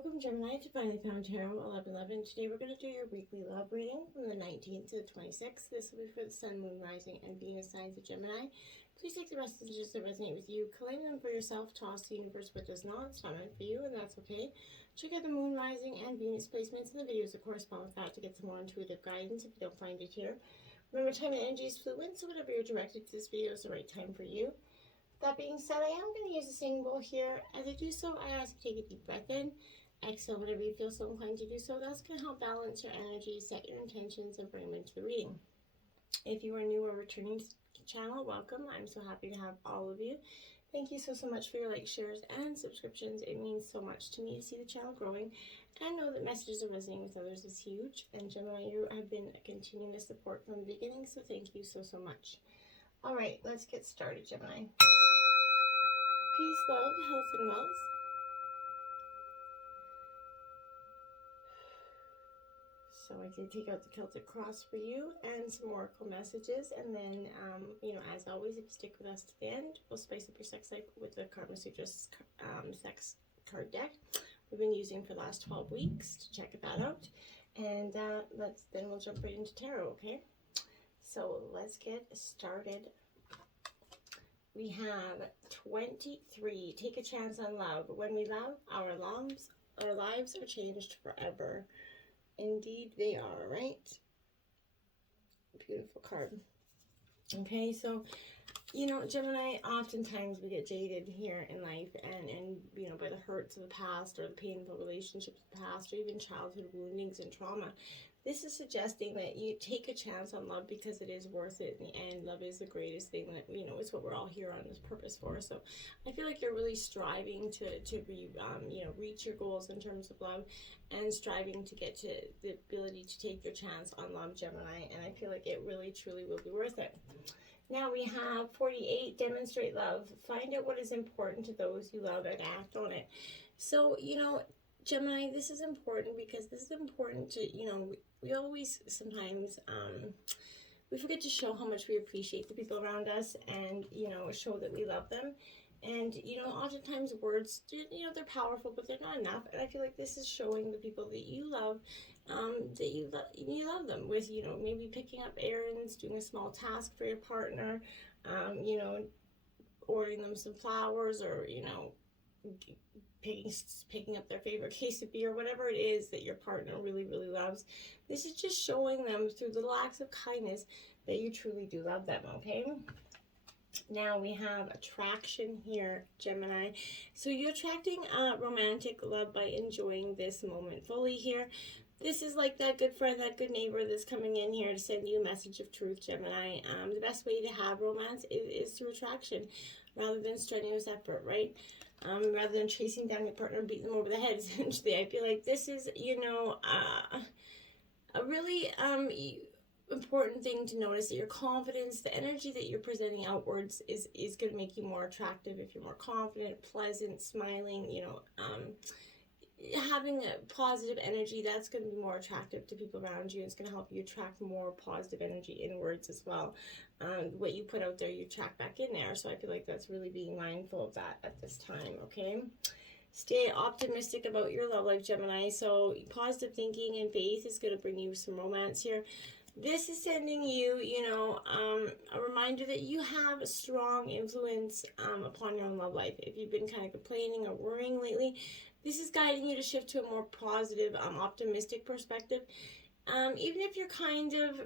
Welcome, Gemini, to Finally Found Tarot 1111. Today we're going to do your weekly love reading from the 19th to the 26th. This will be for the Sun, Moon, Rising, and Venus signs of Gemini. Please take the messages that resonate with you, claim them for yourself, toss the universe what does not. It's not meant for you, and that's okay. Check out the Moon, Rising, and Venus placements in the videos that correspond with that to get some more intuitive guidance if you don't find it here. Remember, time and energy is fluid, so whatever you're directed to this video is the right time for you. That being said, I am going to use a singing bowl here. As I do so, I ask you to take a deep breath in. Exhale whenever you feel so inclined to do so. That's going to help balance your energy, set your intentions, and bring them into the reading. If you are new or returning to the channel, welcome. I'm so happy to have all of you. Thank you so much for your likes, shares, and subscriptions. It means so much to me to see the channel growing and know that messages are resonating with others is huge. And Gemini, you have been continuing to support from the beginning, so thank you so much. All right, let's get started, Gemini. Peace, love, health, and wealth. So I did take out the Celtic cross for you and some oracle messages, and then, as always, if you stick with us to the end, we'll spice up your sex life with the Karma Sutras sex card deck we've been using for the last 12 weeks to check that out. And then we'll jump right into tarot, okay? So let's get started. We have 23. Take a chance on love. When we love, our lives are changed forever. Indeed they are, right? Beautiful card. Okay, so, Gemini, oftentimes we get jaded here in life and by the hurts of the past or the painful relationships of the past or even childhood woundings and trauma. This is suggesting that you take a chance on love because it is worth it in the end. Love is the greatest thing that, it's what we're all here on this purpose for. So I feel like you're really striving to reach your goals in terms of love and striving to get to the ability to take your chance on love, Gemini. And I feel like it really, truly will be worth it. Now we have 48, demonstrate love. Find out what is important to those you love and act on it. So, Gemini, this is important because this is important to, we always sometimes, we forget to show how much we appreciate the people around us and, show that we love them. And, oftentimes words, they're powerful, but they're not enough. And I feel like this is showing the people that you love, that you love them with, maybe picking up errands, doing a small task for your partner, ordering them some flowers or, picking up their favorite case of beer, whatever it is that your partner really, really loves. This is just showing them through little acts of kindness that you truly do love them, okay? Now we have attraction here, Gemini. So you're attracting romantic love by enjoying this moment fully here. This is like that good friend, that good neighbor that's coming in here to send you a message of truth, Gemini. The best way to have romance is through attraction rather than strenuous effort, right? Rather than chasing down your partner and beating them over the head, essentially. I feel like this is, a really important thing to notice, that your confidence, the energy that you're presenting outwards is going to make you more attractive if you're more confident, pleasant, smiling, having a positive energy. That's going to be more attractive to people around you. It's going to help you attract more positive energy inwards as well. What you put out there, you attract back in there. So I feel like that's really being mindful of that at this time, okay? Stay optimistic about your love life, Gemini. So positive thinking and faith is going to bring you some romance here. This is sending you, a reminder that you have a strong influence upon your own love life. If you've been kind of complaining or worrying lately, this is guiding you to shift to a more positive, optimistic perspective. Even if you're kind of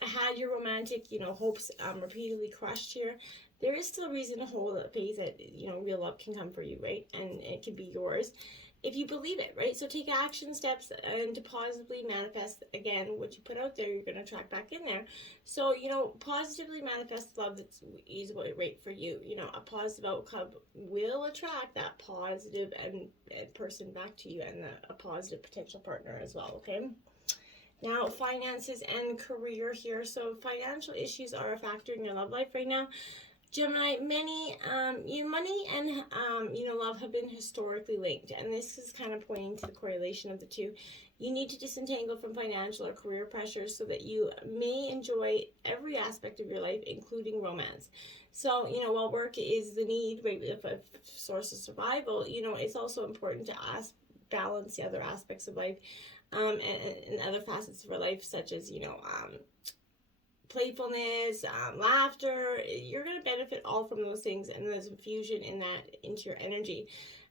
had your romantic, hopes repeatedly crushed here, there is still reason to hold faith that, real love can come for you, right? And it can be yours if you believe it, right? So take action steps and to positively manifest, again, what you put out there, you're going to attract back in there. So, positively manifest love that's easily right for you. A positive outcome will attract that positive and person back to you and a positive potential partner as well, okay? Now, finances and career here. So financial issues are a factor in your love life right now. Gemini, money and love have been historically linked, and this is kind of pointing to the correlation of the two. You need to disentangle from financial or career pressures so that you may enjoy every aspect of your life, including romance. So, while work is the need, right, a source of survival, it's also important to balance the other aspects of life, and other facets of our life, such as, playfulness, laughter. You're going to benefit all from those things, and there's infusion in that into your energy.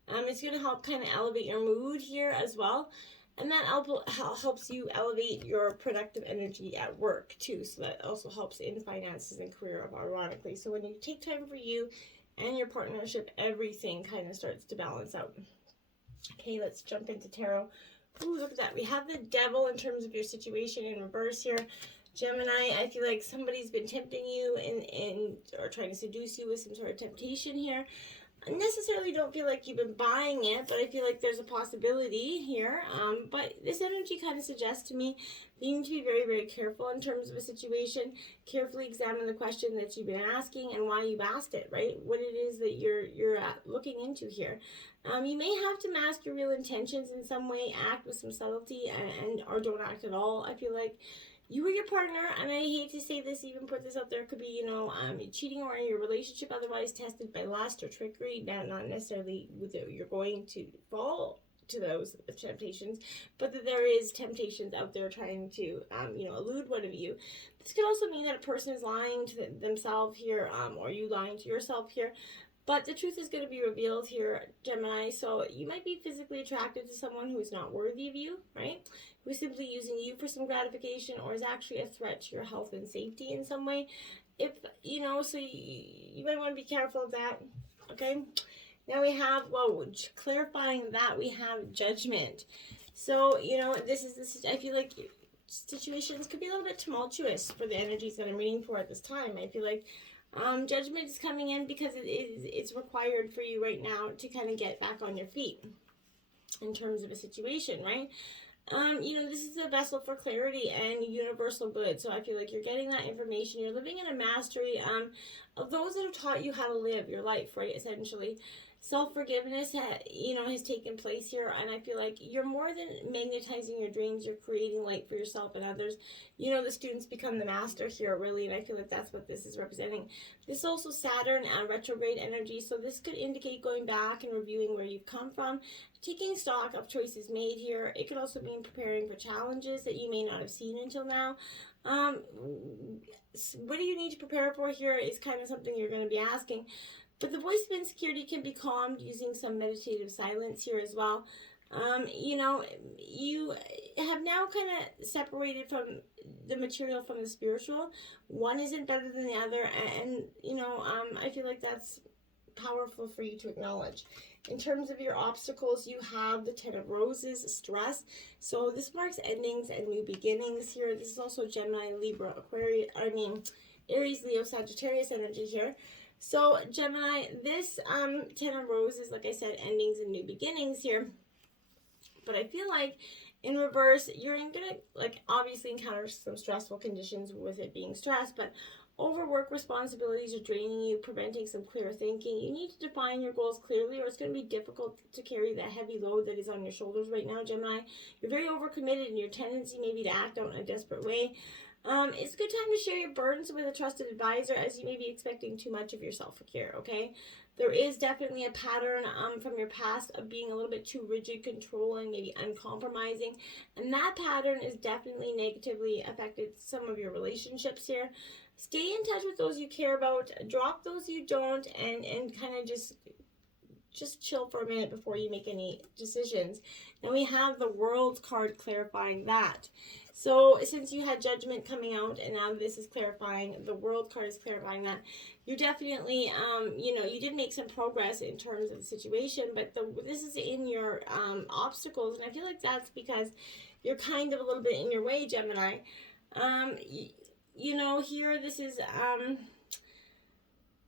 It's going to help kind of elevate your mood here as well. And that helps you elevate your productive energy at work too. So that also helps in finances and career, ironically. So when you take time for you and your partnership, everything kind of starts to balance out. Okay, let's jump into tarot. Ooh, look at that. We have the Devil in terms of your situation in reverse here. Gemini, I feel like somebody's been tempting you and or trying to seduce you with some sort of temptation here. I necessarily don't feel like you've been buying it, but I feel like there's a possibility here. But this energy kind of suggests to me that you need to be very, very careful in terms of a situation. Carefully examine the question that you've been asking and why you've asked it, right? What it is that you're looking into here. You may have to mask your real intentions in some way, act with some subtlety, and or don't act at all. I feel like you or your partner, and I hate to say this, even put this out there, could be, cheating or in your relationship otherwise tested by lust or trickery. Now, not necessarily you're going to fall to those temptations, but that there is temptations out there trying to, elude one of you. This could also mean that a person is lying to themselves here, or you lying to yourself here. But the truth is going to be revealed here, Gemini. So you might be physically attracted to someone who is not worthy of you, right? Who is simply using you for some gratification, or is actually a threat to your health and safety in some way. If, so you might want to be careful of that, okay? Now we have, clarifying that, we have Judgment. So, this is, I feel like situations could be a little bit tumultuous for the energies that I'm reading for at this time. I feel like Judgment is coming in because it's required for you right now to kind of get back on your feet in terms of a situation, right? This is a vessel for clarity and universal good. So I feel like you're getting that information. You're living in a mastery of those that have taught you how to live your life, right? Essentially, self-forgiveness, has taken place here, and I feel like you're more than magnetizing your dreams. You're creating light for yourself and others. The students become the master here, really, and I feel like that's what this is representing. This is also Saturn and retrograde energy, so this could indicate going back and reviewing where you've come from, taking stock of choices made here. It could also mean preparing for challenges that you may not have seen until now. What do you need to prepare for here is kind of something you're going to be asking. But the voice of insecurity can be calmed using some meditative silence here as well. You have now kind of separated from the material from the spiritual. One isn't better than the other, and I feel like that's powerful for you to acknowledge. In terms of your obstacles, you have the Ten of Roses, stress. So this marks endings and new beginnings here. This is also Gemini, Libra, Aries, Leo, Sagittarius energy here. So Gemini, this Ten of Roses, like I said, endings and new beginnings here. But I feel like in reverse, you're going to obviously encounter some stressful conditions with it being stress, but overwork responsibilities are draining you, preventing some clear thinking. You need to define your goals clearly, or it's going to be difficult to carry that heavy load that is on your shoulders right now, Gemini. You're very overcommitted, and your tendency maybe to act out in a desperate way. It's a good time to share your burdens with a trusted advisor, as you may be expecting too much of yourself here, okay? There is definitely a pattern from your past of being a little bit too rigid, controlling, maybe uncompromising, and that pattern is definitely negatively affected some of your relationships here. Stay in touch with those you care about, drop those you don't, and kind of just chill for a minute before you make any decisions. Then we have the World card clarifying that. So since you had Judgment coming out and now this is clarifying, the World card is clarifying that you're definitely, you did make some progress in terms of the situation, but this is in your obstacles, and I feel like that's because you're kind of a little bit in your way, Gemini. Here this is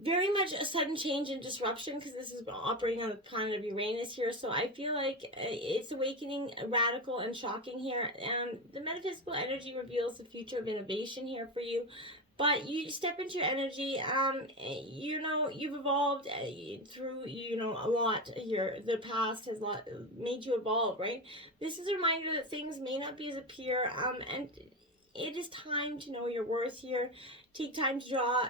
very much a sudden change and disruption, because this is operating on the planet of Uranus here. So I feel like it's awakening, radical and shocking here. The metaphysical energy reveals the future of innovation here for you. But you step into your energy, you've evolved through, a lot here. The past has made you evolve, right? This is a reminder that things may not be as appear, and it is time to know your worth here. take time to draw,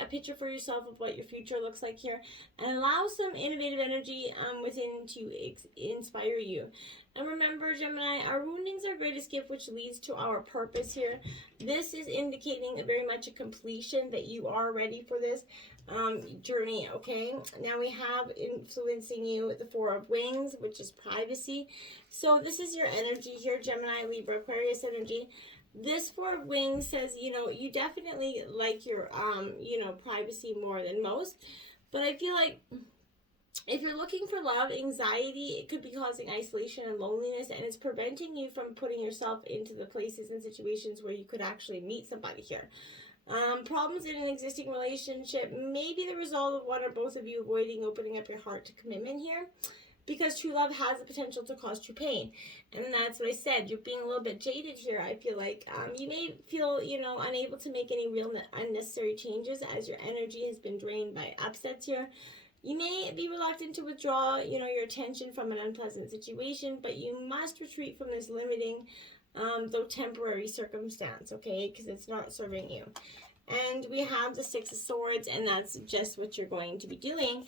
a picture for yourself of what your future looks like here, and allow some innovative energy within to inspire you. And remember, Gemini, our woundings are our greatest gift, which leads to our purpose here. This is indicating very much a completion, that you are ready for this journey, okay? Now we have influencing you the Four of Wings, which is privacy. So this is your energy here, Gemini, Libra, Aquarius energy. This Four of Wings says, you definitely like your, privacy more than most. But I feel like if you're looking for love, anxiety, it could be causing isolation and loneliness, and it's preventing you from putting yourself into the places and situations where you could actually meet somebody here. Problems in an existing relationship may be the result of one or both of you avoiding opening up your heart to commitment here, because true love has the potential to cause true pain. And that's what I said. You're being a little bit jaded here, I feel like. You may feel, unable to make any real unnecessary changes as your energy has been drained by upsets here. You may be reluctant to withdraw, your attention from an unpleasant situation, but you must retreat from this limiting, though temporary circumstance, okay? Because it's not serving you. And we have the Six of Swords, and that's just what you're going to be doing.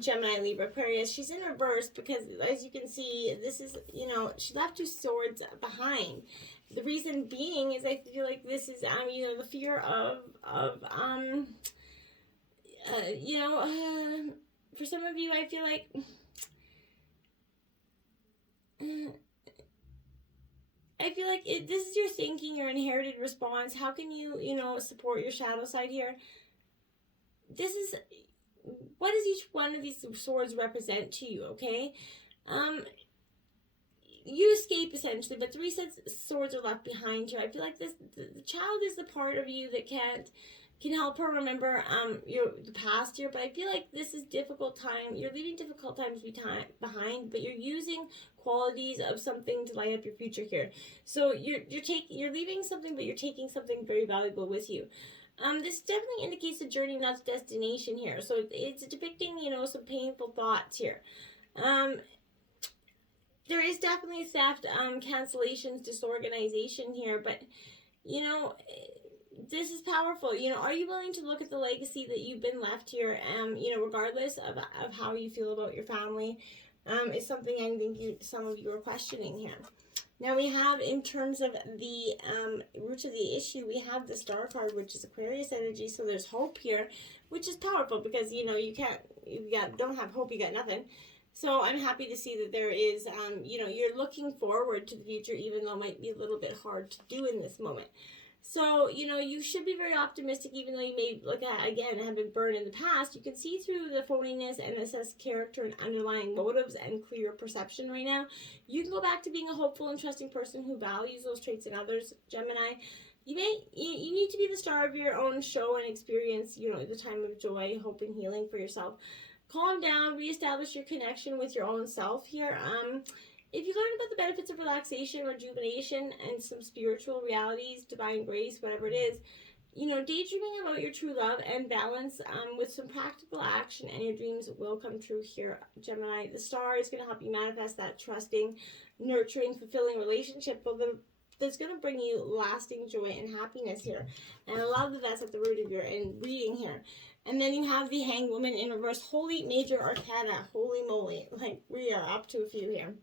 Gemini, Libra, Aquarius. She's in reverse because, as you can see, this is, she left 2 swords behind. The reason being is I feel like this is, the fear of for some of you, I feel like, this is your thinking, your inherited response. How can you, support your shadow side here? This is, what does each one of these swords represent to you, okay? You escape, essentially, but 3 sets of swords are left behind here. I feel like the child is the part of you that can help her remember the past here, but I feel like this is difficult time. You're leaving difficult times behind, but you're using qualities of something to light up your future here. So you're leaving something, but you're taking something very valuable with you. This definitely indicates a journey, not destination here. So it's depicting, some painful thoughts here. There is definitely theft, cancellations, disorganization here, but, this is powerful. Are you willing to look at the legacy that you've been left here, regardless of how you feel about your family? Is something I think some of you are questioning here. Now we have, in terms of the root of the issue, we have the Star card, which is Aquarius energy. So there's hope here, which is powerful because, don't have hope, you got nothing. So I'm happy to see that there is, you're looking forward to the future, even though it might be a little bit hard to do in this moment. So, you should be very optimistic, even though you may have been burned in the past. You can see through the phoniness and assess character and underlying motives and clear perception right now. You can go back to being a hopeful and trusting person who values those traits in others, Gemini. You need to be the star of your own show and experience, the time of joy, hope, and healing for yourself. Calm down, reestablish your connection with your own self here. If you learn about the benefits of relaxation, rejuvenation, and some spiritual realities, divine grace, whatever it is, daydreaming about your true love and balance with some practical action, and your dreams will come true here, Gemini. The star is going to help you manifest that trusting, nurturing, fulfilling relationship that's going to bring you lasting joy and happiness here. And I love that that's at the root of your reading here. And then you have the Hanged Woman in reverse. Holy Major Arcana. Holy moly. We are up to a few here.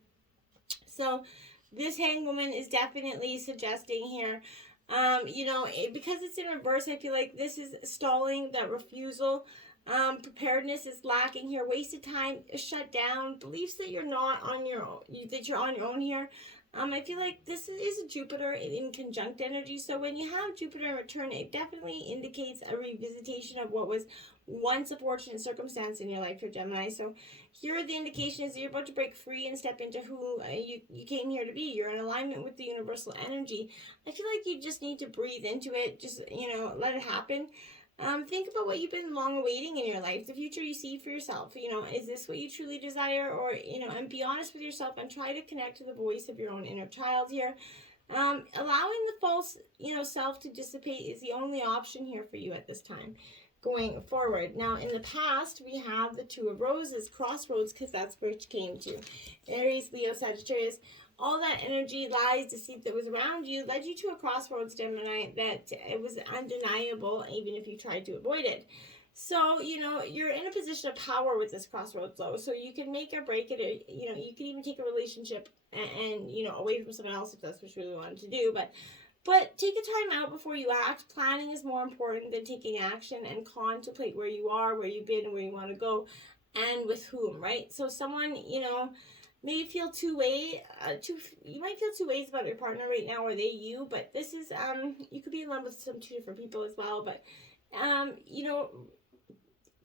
So this Hanged Woman is definitely suggesting here, because it's in reverse, I feel like this is stalling, that refusal. Preparedness is lacking here. Wasted time is shut down. Beliefs that you're not on your own, that you're on your own here. I feel like this is a Jupiter in conjunct energy. So when you have Jupiter in return, it definitely indicates a revisitation of what was once a fortunate circumstance in your life for Gemini. So here the indication is you're about to break free and step into who you came here to be. You're in alignment with the universal energy. I feel like you just need to breathe into it. Just, let it happen. Think about what you've been long awaiting in your life, the future you see for yourself. Is this what you truly desire? Or, and be honest with yourself and try to connect to the voice of your own inner child here. Allowing the false, self to dissipate is the only option here for you at this time going forward. Now, in the past, we have the Two of Roses, crossroads, because that's where it came to. Aries, Leo, Sagittarius. all that energy, lies, deceit that was around you led you to a crossroads, Gemini, that it was undeniable even if you tried to avoid it. So, you're in a position of power with this crossroads though. So you can make or break it. You can even take a relationship and away from someone else if that's what you really wanted to do. But take a time out before you act. Planning is more important than taking action, and contemplate where you are, where you've been, and where you want to go, and with whom, right? So someone, may feel you might feel two ways about your partner right now, or they you, but this is, you could be in love with two different people as well, but,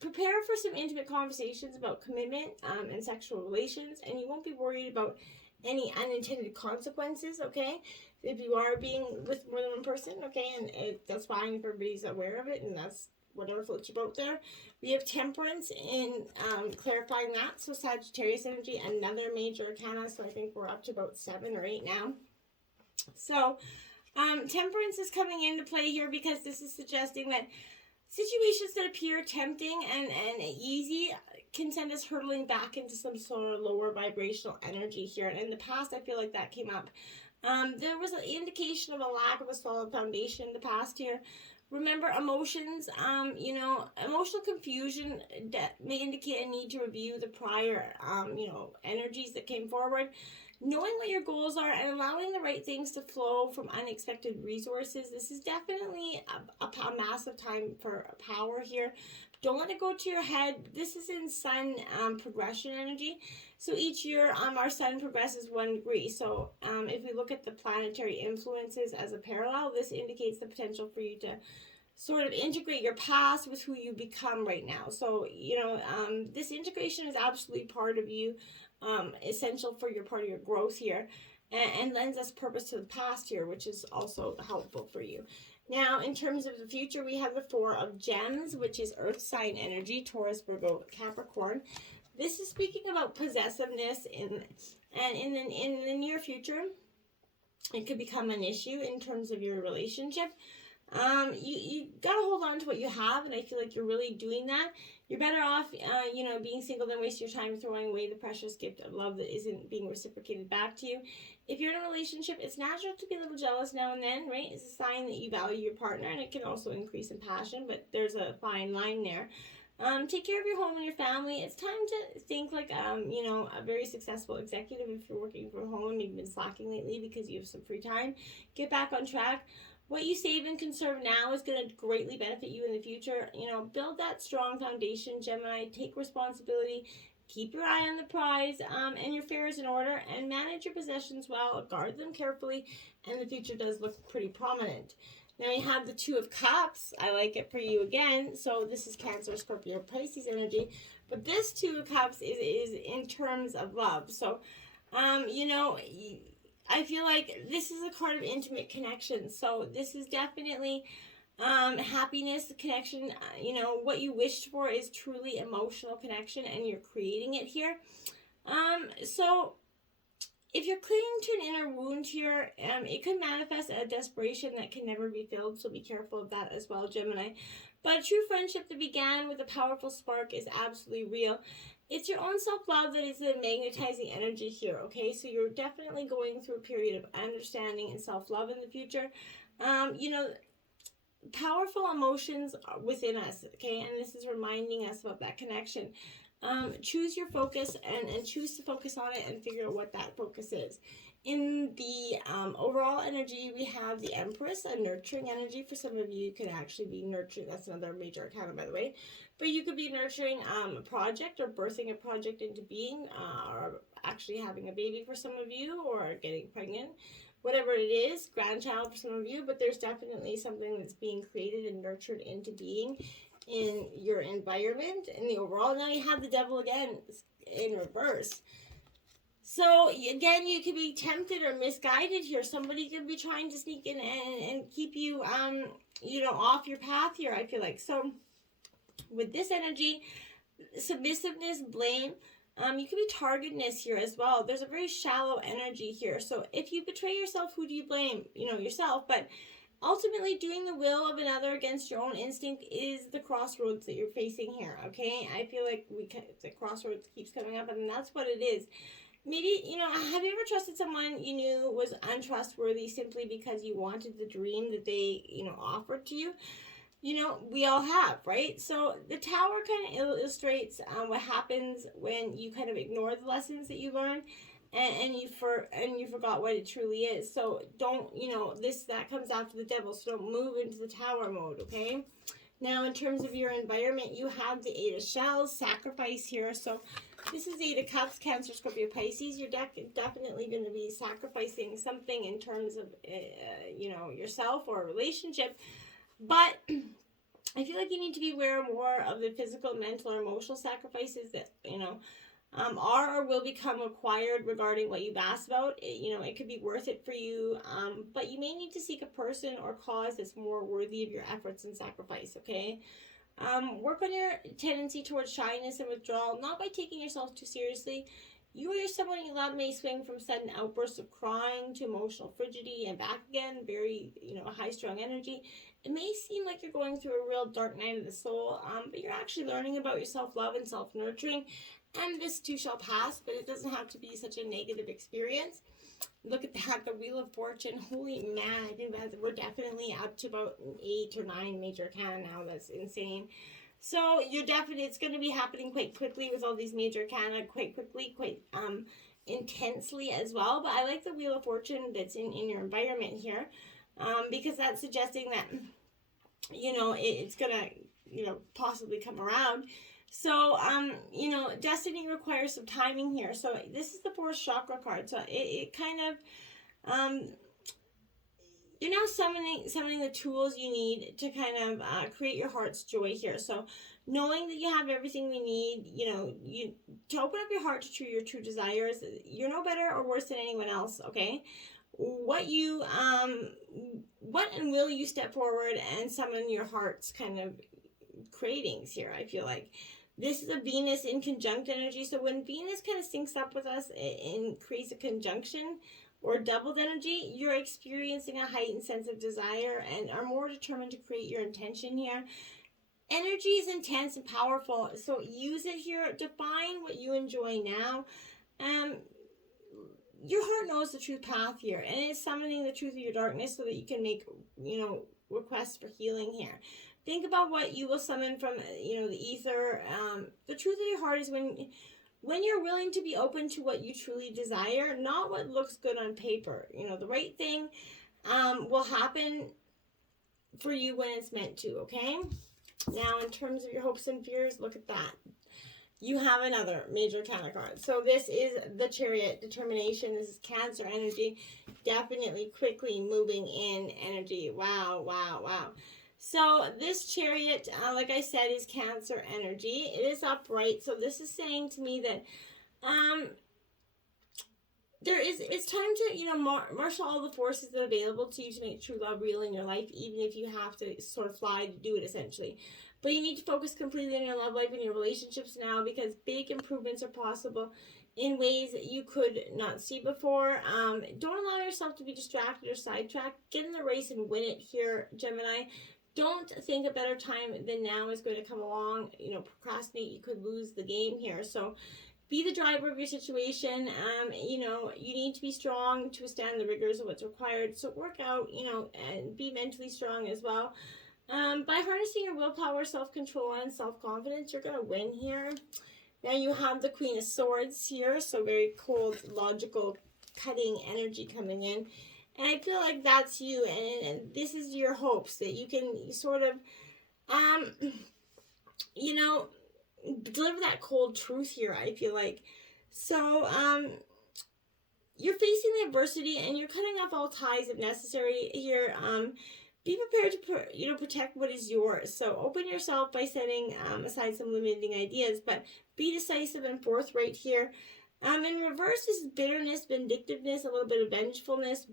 prepare for some intimate conversations about commitment and sexual relations, and you won't be worried about any unintended consequences, okay? If you are being with more than one person, okay, and that's fine if everybody's aware of it, and that's whatever floats your boat there. We have Temperance in clarifying that, so Sagittarius energy, another major arcana, so I think we're up to about 7 or 8 now. So Temperance is coming into play here because this is suggesting that situations that appear tempting and easy can send us hurtling back into some sort of lower vibrational energy here. And in the past, I feel like that came up. There was an indication of a lack of a solid foundation in the past here. Remember, emotions, emotional confusion that may indicate a need to review the prior, energies that came forward. Knowing what your goals are and allowing the right things to flow from unexpected resources. This is definitely a massive time for power here. Don't let it go to your head. This is in sun progression energy. So each year our sun progresses 1 degree. So if we look at the planetary influences as a parallel, this indicates the potential for you to sort of integrate your past with who you become right now. So, this integration is absolutely part of you, essential for part of your growth here, and lends us purpose to the past here, which is also helpful for you. Now, in terms of the future, we have the 4 of Gems, which is Earth sign energy, Taurus, Virgo, Capricorn. This is speaking about possessiveness in the near future. It could become an issue in terms of your relationship. You gotta hold on to what you have, and I feel like you're really doing that. You're better off, being single than wasting your time throwing away the precious gift of love that isn't being reciprocated back to you. If you're in a relationship, it's natural to be a little jealous now and then, right? It's a sign that you value your partner, and it can also increase in passion, but there's a fine line there. Take care of your home and your family. It's time to think like, a very successful executive. If you're working from home and you've been slacking lately because you have some free time, get back on track. What you save and conserve now is going to greatly benefit you in the future. Build that strong foundation, Gemini. Take responsibility. Keep your eye on the prize and your affairs in order, and manage your possessions well. Guard them carefully, and the future does look pretty prominent. Now you have the 2 of Cups. I like it for you again. So this is Cancer, Scorpio, Pisces energy. But this 2 of Cups is in terms of love. So, I feel like this is a card of intimate connection. So this is definitely happiness, connection. What you wished for is truly emotional connection, and you're creating it here. So if you're clinging to an inner wound here, it could manifest a desperation that can never be filled. So be careful of that as well, Gemini. But a true friendship that began with a powerful spark is absolutely real. It's your own self-love that is the magnetizing energy here, okay? So you're definitely going through a period of understanding and self-love in the future. Powerful emotions are within us, okay? And this is reminding us about that connection. Choose your focus and choose to focus on it and figure out what that focus is. In the overall energy, we have the Empress, a nurturing energy. For some of you, could actually be nurturing. That's another major arcana, by the way. But you could be nurturing a project or birthing a project into being, or actually having a baby for some of you, or getting pregnant. Whatever it is, grandchild for some of you. But there's definitely something that's being created and nurtured into being in your environment and the overall. Now you have the Devil again in reverse. So again, you could be tempted or misguided here. Somebody could be trying to sneak in and keep you, off your path here, I feel like. So with this energy, submissiveness, blame, you could be targetedness here as well. There's a very shallow energy here. So if you betray yourself, who do you blame? Yourself. But ultimately, doing the will of another against your own instinct is the crossroads that you're facing here, okay? I feel like the crossroads keeps coming up, and that's what it is. maybe, have you ever trusted someone you knew was untrustworthy simply because you wanted the dream that they, offered to you? We all have, right? So the tower kind of illustrates what happens when you kind of ignore the lessons that you learned, and you forgot what it truly is. So don't, that comes after the devil. So don't move into the tower mode, okay? Now, in terms of your environment, you have the Eight of Shells, sacrifice here. So this is the Eight of Cups, Cancer, Scorpio, Pisces. You're definitely going to be sacrificing something in terms of, yourself or a relationship. But I feel like you need to be aware more of the physical, mental, or emotional sacrifices that, are or will become required regarding what you've asked about. It could be worth it for you, but you may need to seek a person or cause that's more worthy of your efforts and sacrifice, okay? Work on your tendency towards shyness and withdrawal, not by taking yourself too seriously. You or someone you love may swing from sudden outbursts of crying to emotional frigidity and back again, very, high strung energy. It may seem like you're going through a real dark night of the soul, but you're actually learning about your self-love and self-nurturing, and this too shall pass, but it doesn't have to be such a negative experience. Look at that, the Wheel of Fortune. Holy man, I think that we're definitely up to about 8 or 9 major arcana now. That's insane. So it's going to be happening quite quickly with all these major arcana, quite quickly, quite intensely as well. But I like the Wheel of Fortune that's in your environment here, because that's suggesting that, it's going to, possibly come around. So, destiny requires some timing here. So this is the 4th chakra card. So it kind of, you're now summoning the tools you need to kind of create your heart's joy here. So knowing that you have everything we need, to open up your heart to your true desires. You're no better or worse than anyone else, okay? What and will you step forward and summon your heart's kind of cravings here, I feel like. This is a Venus in conjunct energy. So when Venus kind of syncs up with us and creates a conjunction or doubled energy, you're experiencing a heightened sense of desire and are more determined to create your intention here. Energy is intense and powerful, so use it here. Define what you enjoy now. Your heart knows the true path here, and it's summoning the truth of your darkness so that you can make, requests for healing here. Think about what you will summon from, the ether. The truth of your heart is when you're willing to be open to what you truly desire, not what looks good on paper. The right thing will happen for you when it's meant to, okay? Now, in terms of your hopes and fears, look at that. You have another major arcana card. So this is the Chariot, determination. This is Cancer energy. Definitely quickly moving in energy. Wow, wow, wow. So this Chariot, like I said, is Cancer energy. It is upright. So this is saying to me that it's time to, marshal all the forces that are available to you to make true love real in your life, even if you have to sort of fly to do it, essentially. But you need to focus completely on your love life and your relationships now, because big improvements are possible in ways that you could not see before. Don't allow yourself to be distracted or sidetracked. Get in the race and win it here, Gemini. Don't think a better time than now is going to come along. Procrastinate, you could lose the game here. So be the driver of your situation. You need to be strong to withstand the rigors of what's required. So work out, and be mentally strong as well. By harnessing your willpower, self-control, and self-confidence, you're going to win here. Now you have the Queen of Swords here. So very cold, logical, cutting energy coming in. And I feel like that's you, and this is your hopes that you can sort of, deliver that cold truth here, I feel like. So, you're facing the adversity, and you're cutting off all ties if necessary here. Be prepared to, protect what is yours. So open yourself by setting aside some limiting ideas, but be decisive and forthright here. In reverse is bitterness, vindictiveness, a little bit of vengefulness.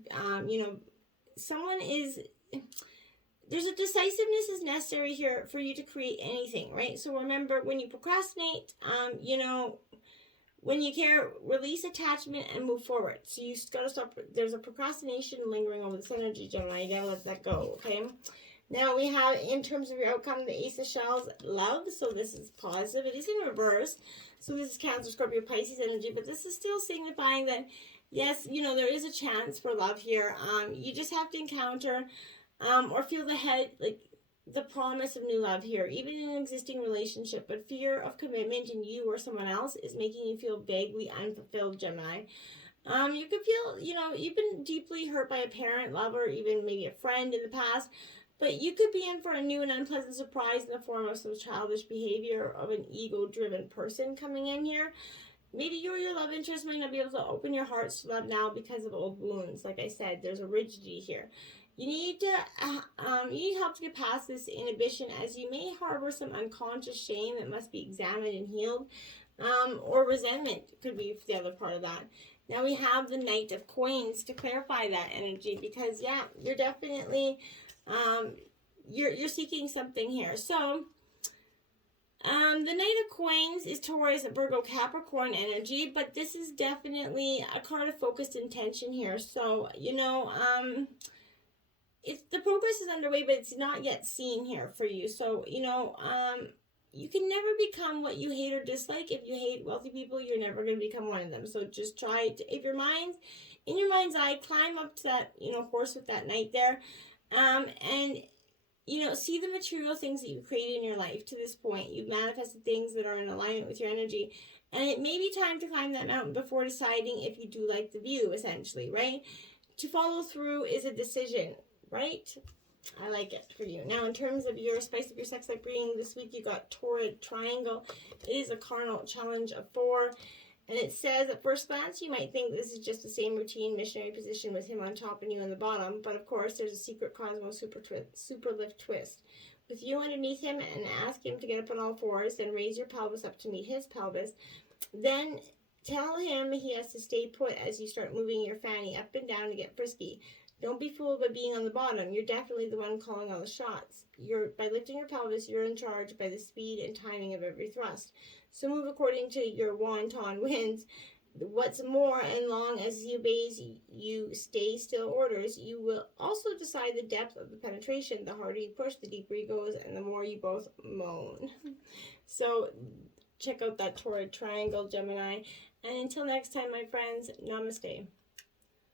There's a decisiveness is necessary here for you to create anything, right? So remember, when you procrastinate, when you care, release attachment and move forward. So you got to stop. There's a procrastination lingering over this energy, Gemini. You got to let that go, okay? Now we have, in terms of your outcome, the Ace of Shells, love. So this is positive. It is in reverse. So this is Cancer, Scorpio, Pisces energy. But this is still signifying that, yes, you know, there is a chance for love here. You just have to encounter or feel the promise of new love here, even in an existing relationship. But fear of commitment in you or someone else is making you feel vaguely unfulfilled, Gemini. You could feel, you know, you've been deeply hurt by a parent, lover, even maybe a friend in the past. But you could be in for a new and unpleasant surprise in the form of some childish behavior of an ego-driven person coming in here. Maybe you or your love interest might not be able to open your hearts to love now because of old wounds. Like I said, there's a rigidity here. You need help to get past this inhibition, as you may harbor some unconscious shame that must be examined and healed, or resentment could be the other part of that. Now we have the Knight of Coins to clarify that energy, because yeah, you're definitely you're seeking something here. So the Knight of Coins is Taurus, Virgo, Capricorn energy, but this is definitely a card of focused intention here. So, you know, the progress is underway, but it's not yet seen here for you. So, you know, you can never become what you hate or dislike. If you hate wealthy people, you're never going to become one of them. So just try to, in your mind's eye, climb up to that, you know, horse with that knight there, and, you know, see the material things that you've created in your life to this point. You've manifested things that are in alignment with your energy, and it may be time to climb that mountain before deciding if you do like the view, essentially, right? To follow through is a decision, right? I like it for you. Now, in terms of your spice of your sex life reading this week, you got Torrid Triangle. It is a carnal challenge of 4. And it says, at first glance, you might think this is just the same routine missionary position with him on top and you on the bottom. But of course, there's a secret cosmos super lift twist. With you underneath him, and ask him to get up on all fours, then raise your pelvis up to meet his pelvis. Then tell him he has to stay put as you start moving your fanny up and down to get frisky. Don't be fooled by being on the bottom. You're definitely the one calling all the shots. By lifting your pelvis, you're in charge by the speed and timing of every thrust. So move according to your wonton winds. What's more, and long as he obeys you stay still orders, you will also decide the depth of the penetration. The harder you push, the deeper he goes, and the more you both moan. So check out that Torrid Triangle, Gemini. And until next time, my friends, namaste.